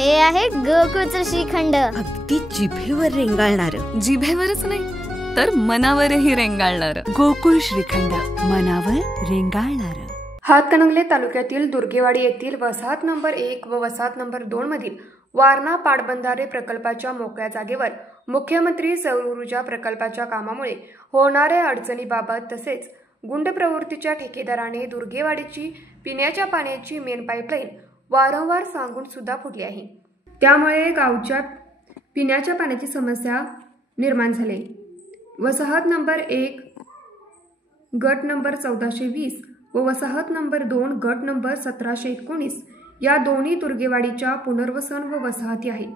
हे आहे गोकुळचं श्रीखंड, अगदी जिभेवर रेंगाळणार. जिभेवरच नाही तर मनावरही रेंगाळणार. गोकुळ श्रीखंड, मनावर रेंगाळणार. हातकणंगले तालुक्यातील दुर्गेवाडी येथील वसाहत नंबर 1 व वसाहत नंबर 2 मधील वारणा पाटबंधारे प्रकल्पाच्या मोकळ्या जागेवर मुख्यमंत्री सौर ऊर्जा प्रकल्पाच्या कामामुळे होणाऱ्या अडचणीबाबत तसेच गुंड प्रवृत्तीच्या ठेकेदाराने दुर्गेवाडीची पिण्याच्या पाण्याची मेन पाईपलाईन वारंवार सांगून सुद्धा फुटली आहे. त्यामुळे गावच्या पिण्याच्या पाण्याची समस्या निर्माण झाली. वसाहत नंबर 1 गट नंबर 1420 व वसाहत नंबर 2 गट नंबर 1719 या दोन्ही दुर्गेवाडीच्या पुनर्वसन व वसाहती आहेत.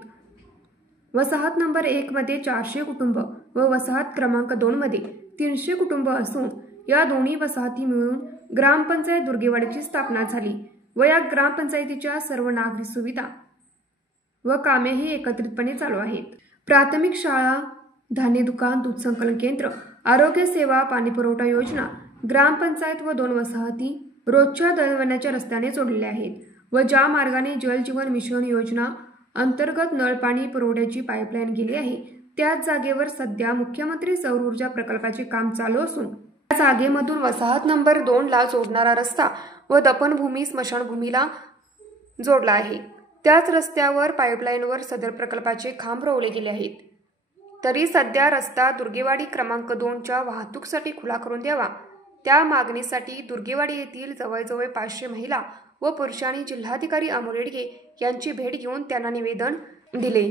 वसाहत नंबर 1 मध्ये 400 कुटुंब व वसाहत क्रमांक 2 मध्ये 300 कुटुंब असून या दोन्ही वसाहती मिळून ग्रामपंचायत दुर्गेवाडीची स्थापना झाली व या ग्रामपंचायतीच्या सर्व नागरी सुविधा व कामेही एकत्रितपणे चालू आहेत. प्राथमिक शाळा, धान्य दुकान, दूध संकलन केंद्र, आरोग्य सेवा, पाणी पुरवठा योजना, ग्रामपंचायत व 2 वसाहती रोजच्या दळणवळणाच्या रस्त्याने जोडलेल्या आहेत व ज्या मार्गाने जल जीवन मिशन योजना अंतर्गत नळपाणी पुरवठ्याची पाईपलाईन गेली आहे त्याच जागेवर सध्या मुख्यमंत्री सौर ऊर्जा प्रकल्पाचे काम चालू असून त्या जागेमधून वसाहत नंबर 2 ला जोडणारा रस्ता व दफनभूमी स्मशानभूमीला जोडला आहे. त्याच रस्त्यावर पाईपलाईनवर सदर प्रकल्पाचे खांब रोवले गेले आहेत. तरी सध्या रस्ता दुर्गेवाडी क्रमांक 2च्या वाहतूकसाठी खुला करून द्यावा. त्या मागणीसाठी दुर्गेवाडी येथील जवळजवळ 500 महिला व पुरुषांनी जिल्हाधिकारी अमोल येडगे यांची भेट घेऊन त्यांना निवेदन दिले.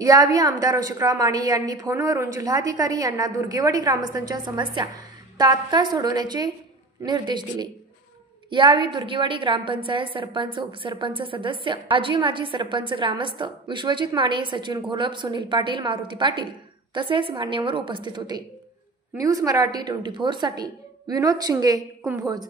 यावेळी आमदार अशोकराव माने यांनी फोनवरून जिल्हाधिकारी यांना दुर्गेवाडी ग्रामस्थांच्या समस्या तात्काळ सोडवण्याचे निर्देश दिले. यावेळी दुर्गेवाडी ग्रामपंचायत सरपंच, उपसरपंच, सदस्य, आजी माजी सरपंच, ग्रामस्थ विश्वजित माने, सचिन घोलप, सुनील पाटील, मारुती पाटील तसेच मान्यवर उपस्थित होते. न्यूज मराठी 24 साठी विनोद शिंगे, कुंभोज.